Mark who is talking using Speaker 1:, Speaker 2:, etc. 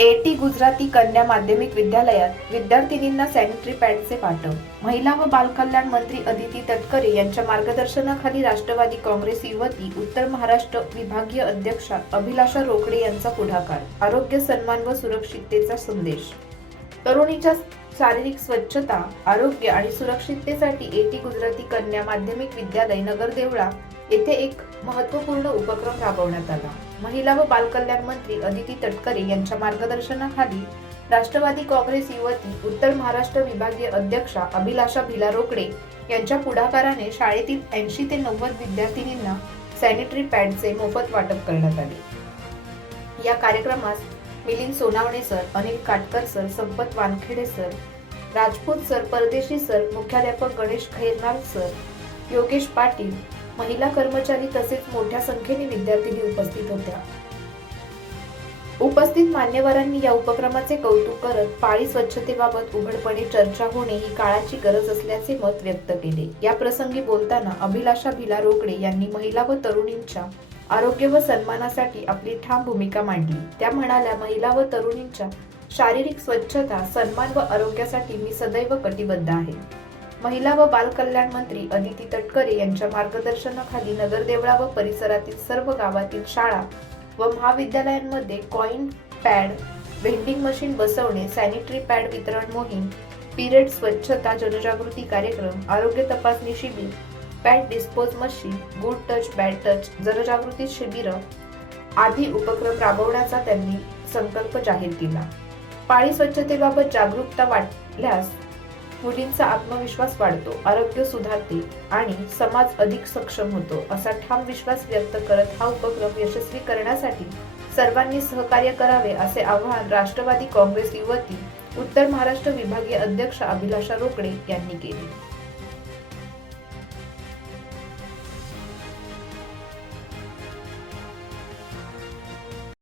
Speaker 1: Eighty Gujarati कन्या माध्यमिक विद्यालयात विद्यार्थिनींना सॅनिटरी पॅडचे वाटप महिला व बालकल्याण मंत्री अदिती तटकरे यांच्या मार्गदर्शनाखाली राष्ट्रवादी काँग्रेस युवती उत्तर महाराष्ट्र विभागीय अध्यक्षा अभिलाषा रोकडे यांचा पुढाकार. आरोग्य सन्मान व सुरक्षिततेचा संदेश. तरुणीच्या शारीरिक स्वच्छता आरोग्य आणि सुरक्षिततेसाठी एटी गुजराती कन्या माध्यमिक विद्यालय नगरदेवळा येथे एक महत्त्वपूर्ण उपक्रम राबवण्यात आला. महिला व बालकल्याण मंत्री अदिती तटकरे यांच्या मार्गदर्शनाखाली राष्ट्रवादी काँग्रेस युवती उत्तर महाराष्ट्र विभागीय अध्यक्षा अभिलाषा भिला रोकडे यांच्या पुढाकाराने शाळेतील ऐंशी ते नव्वद विद्यार्थिनींना सॅनिटरी पॅडचे मोफत वाटप करण्यात आले. या कार्यक्रमास Milind Sonawane sir Anil Katkar sir Sampat Wankhede sir Rajput sir Pardeshi sir मुख्याध्यापक गणेश खैरनार सर योगेश पाटील महिला कर्मचारी तसेच मोठ्या संख्येने विद्यार्थिनी उपस्थित होत्या. उपस्थित मान्यवरांनी या उपक्रमाचे कौतुक करत पाळी स्वच्छतेबाबत उघडपणे चर्चा होणे ही काळाची गरज असल्याचे मत व्यक्त केले. या प्रसंगी बोलताना अभिलाषा भिला रोकडे यांनी महिला व तरुणींच्या आरोग्य व सन्मानासाठी आपली ठाम भूमिका मांडली. त्या म्हणाल्या महिला व तरुणींच्या शारीरिक स्वच्छता सन्मान व आरोग्यासाठी मी सदैव कटिबद्ध आहे. महिला व बालकल्याण मंत्री अदिती तटकरे यांच्या मार्गदर्शनाखाली नगरदेवळा व परिसरातील सर्व गावातील शाळा व महाविद्यालयांमध्ये कॉइन पॅड व्हेंडिंग मशीन बसवणे सॅनिटरी पॅड वितरण मोहीम पिरियड स्वच्छता जनजागृती कार्यक्रम आरोग्य तपासणी शिबिर pad dispose machine good touch bad touch जनजागृती शिबिर आदी उपक्रम राबवण्याचा त्यांनी संकल्प जाहीर केला. पाळी स्वच्छतेबाबत जागरूकता वाटल्यास मुलींचा आत्मविश्वास वाढतो आरोग्य सुधारते आणि समाज अधिक सक्षम होतो असा ठाम विश्वास व्यक्त करत हा उपक्रम यशस्वी करण्यासाठी सर्वांनी सहकार्य करावे असे आवाहन राष्ट्रवादी काँग्रेस युवती उत्तर महाराष्ट्र विभागीय अध्यक्ष अभिलाषा रोकडे यांनी केले.